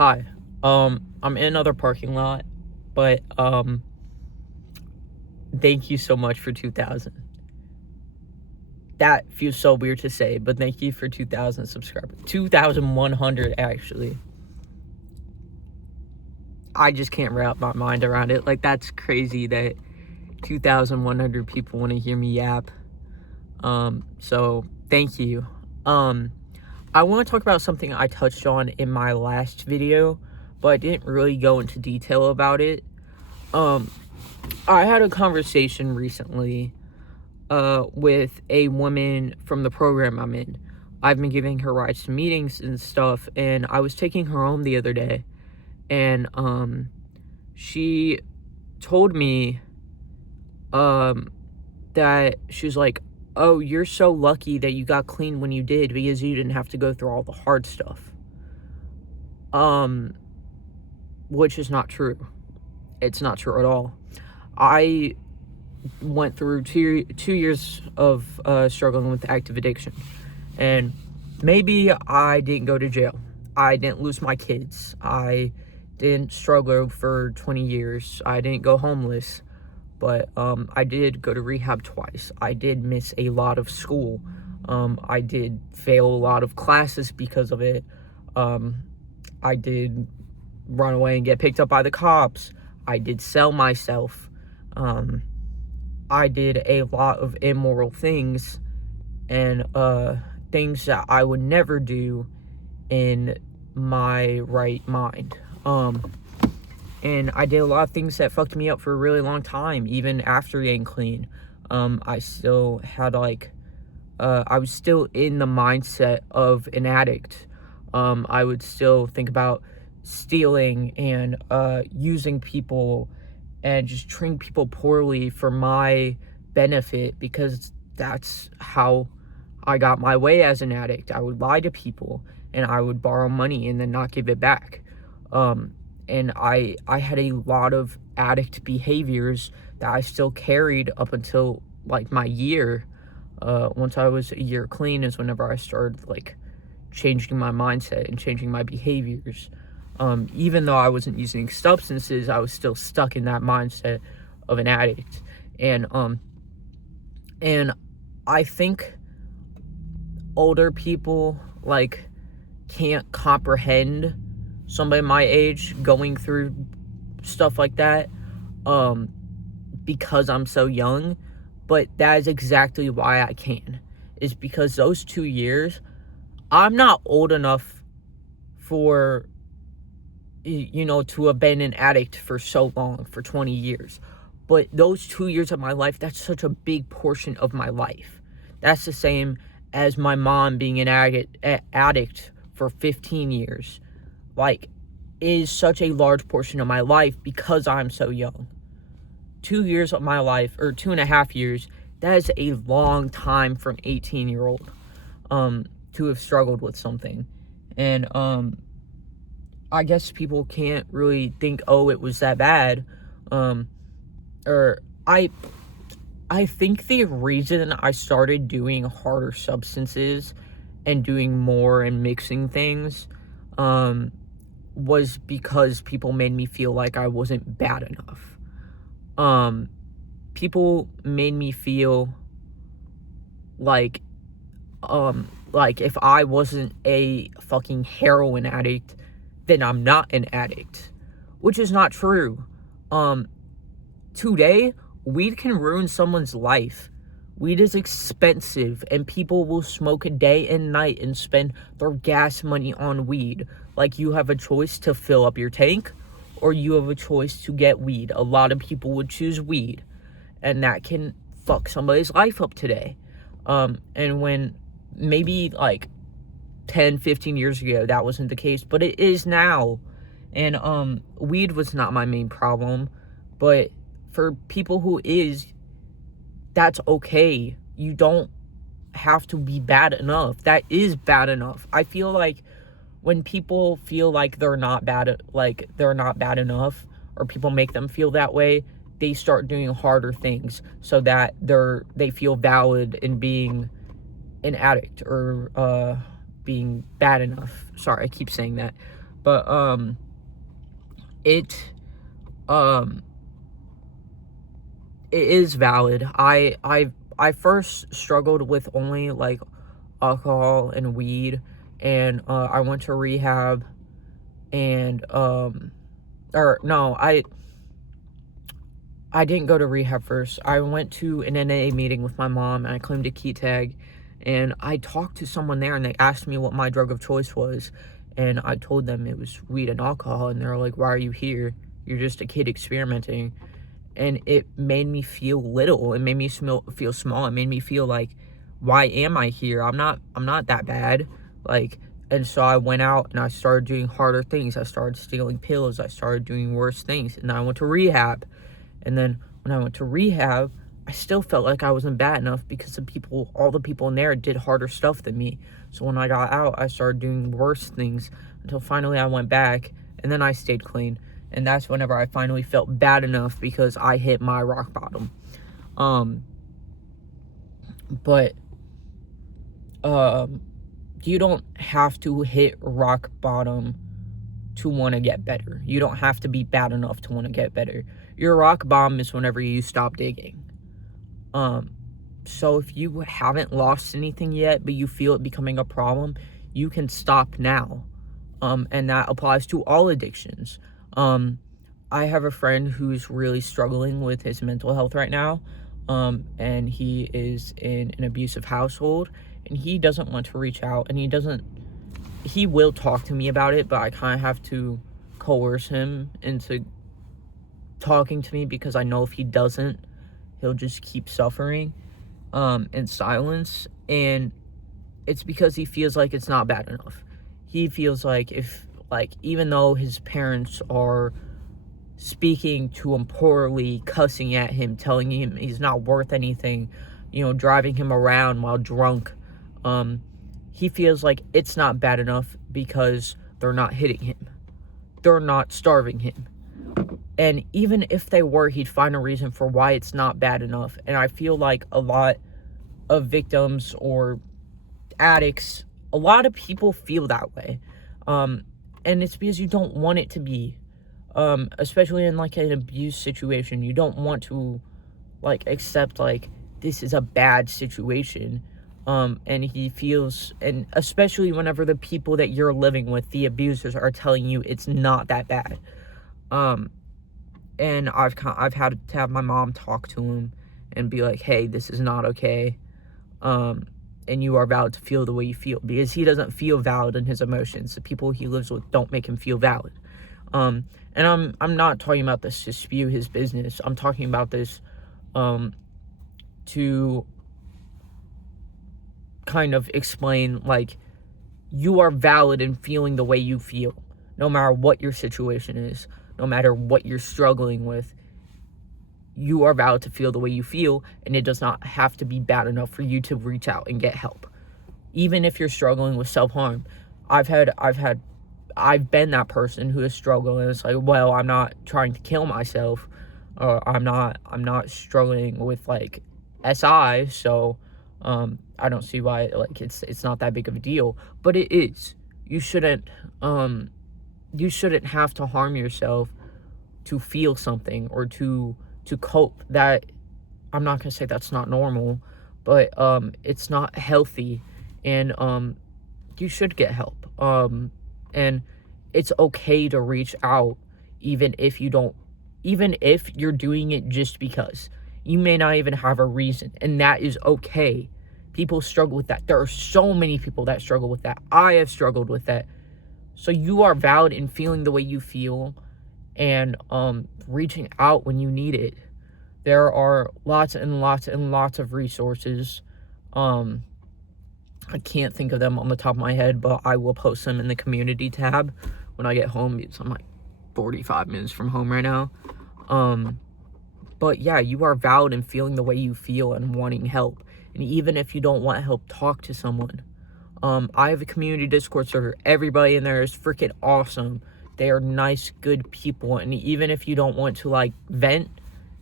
Hi. I'm in another parking lot, but thank you so much for 2,000. That feels so weird to say, but thank you for 2,000 subscribers. 2,100 actually. I just can't wrap my mind around it. Like, that's crazy that 2,100 people want to hear me yap. So thank you. I want to talk about something I touched on in my last video, but I didn't really go into detail about it. I had a conversation recently with a woman from the program I'm in. I've been giving her rides to meetings and stuff, and I was taking her home the other day, and she told me that she was like, "Oh, you're so lucky that you got clean when you did because you didn't have to go through all the hard stuff." Which is not true. It's not true at all. I went through two years of struggling with active addiction, and maybe I didn't go to jail. I didn't lose my kids. I didn't struggle for 20 years. I didn't go homeless, but I did go to rehab twice. I did miss a lot of school. I did fail a lot of classes because of it. I did run away and get picked up by the cops. I did sell myself. I did a lot of immoral things and things that I would never do in my right mind. And I did a lot of things that fucked me up for a really long time, even after getting clean. I still had I was still in the mindset of an addict. I would still think about stealing and using people and just treating people poorly for my benefit, because that's how I got my way as an addict. I would lie to people and I would borrow money and then not give it back. And I had a lot of addict behaviors that I still carried up until like my year. Once I was a year clean is whenever I started like changing my mindset and changing my behaviors. Even though I wasn't using substances, I was still stuck in that mindset of an addict. And I think older people like can't comprehend somebody my age going through stuff like that because I'm so young. But that is exactly why I can, is because those 2 years, I'm not old enough for, to have been an addict for so long, for 20 years. But those 2 years of my life, that's such a big portion of my life. That's the same as my mom being an addict for 15 years. Like, is such a large portion of my life because I'm so young. 2 years of my life, or 2.5 years, that is a long time for an 18-year-old to have struggled with something. And I guess people can't really think, oh, it was that bad. I think the reason I started doing harder substances and doing more and mixing things was because people made me feel like I wasn't bad enough. People made me feel like if I wasn't a fucking heroin addict, then I'm not an addict, which is not true. Today, weed can ruin someone's life. Weed is expensive, and people will smoke a day and night and spend their gas money on weed. Like, you have a choice to fill up your tank, or you have a choice to get weed. A lot of people would choose weed, and that can fuck somebody's life up today. And when maybe like 10, 15 years ago, that wasn't the case, but it is now. And weed was not my main problem, but for people who is, that's okay. You don't have to be bad enough. That is bad enough. I feel like when people feel like they're not bad enough, or people make them feel that way, they start doing harder things so that they feel valid in being an addict or being bad enough. Sorry, I keep saying that. But it is valid. I first struggled with only like alcohol and weed, and I went to rehab, and I didn't go to rehab first. I went to an NAA meeting with my mom, and I claimed a key tag, and I talked to someone there, and they asked me what my drug of choice was, and I told them it was weed and alcohol, and they were like, "Why are you here? You're just a kid experimenting." And it made me feel little. It made me feel small. It made me feel like, why am I here? I'm not that bad. Like, and so I went out and I started doing harder things. I started stealing pills. I started doing worse things. And then I went to rehab. And then when I went to rehab, I still felt like I wasn't bad enough because all the people in there did harder stuff than me. So when I got out, I started doing worse things until finally I went back, and then I stayed clean. And that's whenever I finally felt bad enough because I hit my rock bottom. But you don't have to hit rock bottom to want to get better. You don't have to be bad enough to want to get better. Your rock bottom is whenever you stop digging. So if you haven't lost anything yet, but you feel it becoming a problem, you can stop now. And that applies to all addictions. I have a friend who's really struggling with his mental health right now. And he is in an abusive household, and he doesn't want to reach out, and he will talk to me about it, but I kind of have to coerce him into talking to me, because I know if he doesn't, he'll just keep suffering in silence. And it's because he feels like it's not bad enough. He feels like even though his parents are speaking to him poorly, cussing at him, telling him he's not worth anything, driving him around while drunk, he feels like it's not bad enough because they're not hitting him. They're not starving him. And even if they were, he'd find a reason for why it's not bad enough. And I feel like a lot of victims or addicts, a lot of people feel that way. And it's because you don't want it to be. Especially in like an abuse situation. You don't want to accept this is a bad situation. And he feels, and especially whenever the people that you're living with, the abusers, are telling you it's not that bad. And I've had to have my mom talk to him and be like, hey, this is not okay. And you are valid to feel the way you feel, because he doesn't feel valid in his emotions. The people he lives with don't make him feel valid. And I'm not talking about this to spew his business. I'm talking about this to kind of explain, you are valid in feeling the way you feel, no matter what your situation is, no matter what you're struggling with. You are valid to feel the way you feel, and it does not have to be bad enough for you to reach out and get help. Even if you're struggling with self-harm, I've been that person who is struggling, and it's like, well, I'm not trying to kill myself, or I'm not struggling with SI, so I don't see why it's not that big of a deal. But it is. You shouldn't have to harm yourself to feel something or to cope. That, I'm not gonna say that's not normal, but it's not healthy, and you should get help. And it's okay to reach out, even if you're doing it just because. You may not even have a reason, and that is okay. People struggle with that. There are so many people that struggle with that. I have struggled with that. So you are valid in feeling the way you feel, and reaching out when you need it. There are lots and lots and lots of resources. I can't think of them on the top of my head, but I will post them in the community tab when I get home, because I'm 45 minutes from home right now. But yeah, you are valid in feeling the way you feel and wanting help. And even if you don't want help, talk to someone. I have a community Discord server. Everybody in there is freaking awesome. They are nice, good people. And even if you don't want to vent,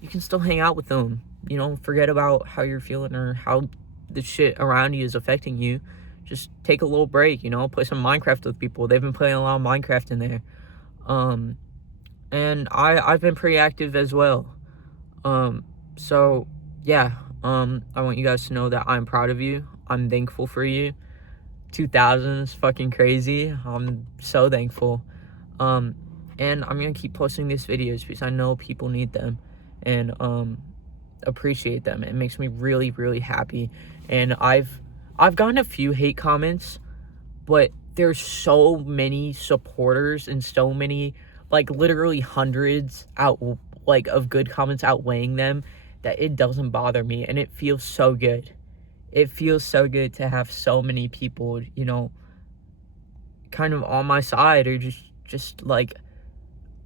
you can still hang out with them. Forget about how you're feeling or how the shit around you is affecting you. just take a little break, you know, play some Minecraft with people. They've been playing a lot of Minecraft in there. And I've been pretty active as well. So yeah, I want you guys to know that I'm proud of you. I'm thankful for you. 2000 is fucking crazy. I'm so thankful. And I'm gonna keep posting these videos because I know people need them and appreciate them. It makes me really, really happy. And I've gotten a few hate comments, but there's so many supporters and so many, like, literally hundreds of good comments outweighing them, that it doesn't bother me, and it feels so good. It feels so good to have so many people, you know, kind of on my side, or just like,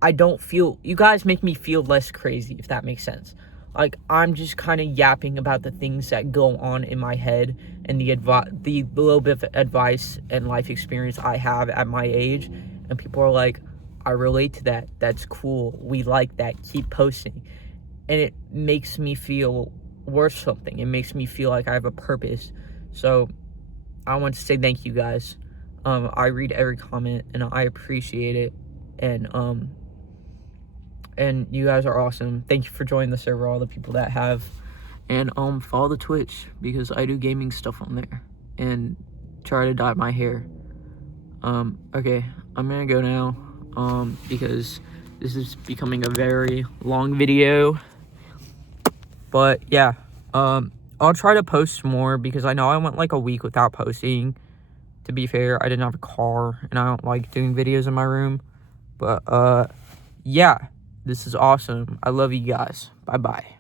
I don't feel, you guys make me feel less crazy, if that makes sense. Like, I'm just kind of yapping about the things that go on in my head and the little bit of advice and life experience I have at my age, and people are like, I relate to that. That's cool. We like that. Keep posting. And it makes me feel worth something. It makes me feel like I have a purpose. So I want to say thank you guys. I read every comment and I appreciate it. And you guys are awesome. Thank you for joining the server, all the people that have. And follow the Twitch, because I do gaming stuff on there. And try to dye my hair. Okay, I'm gonna go now. Because this is becoming a very long video. But yeah, I'll try to post more, because I know I went like a week without posting. To be fair, I didn't have a car and I don't like doing videos in my room. But yeah, this is awesome. I love you guys. Bye bye.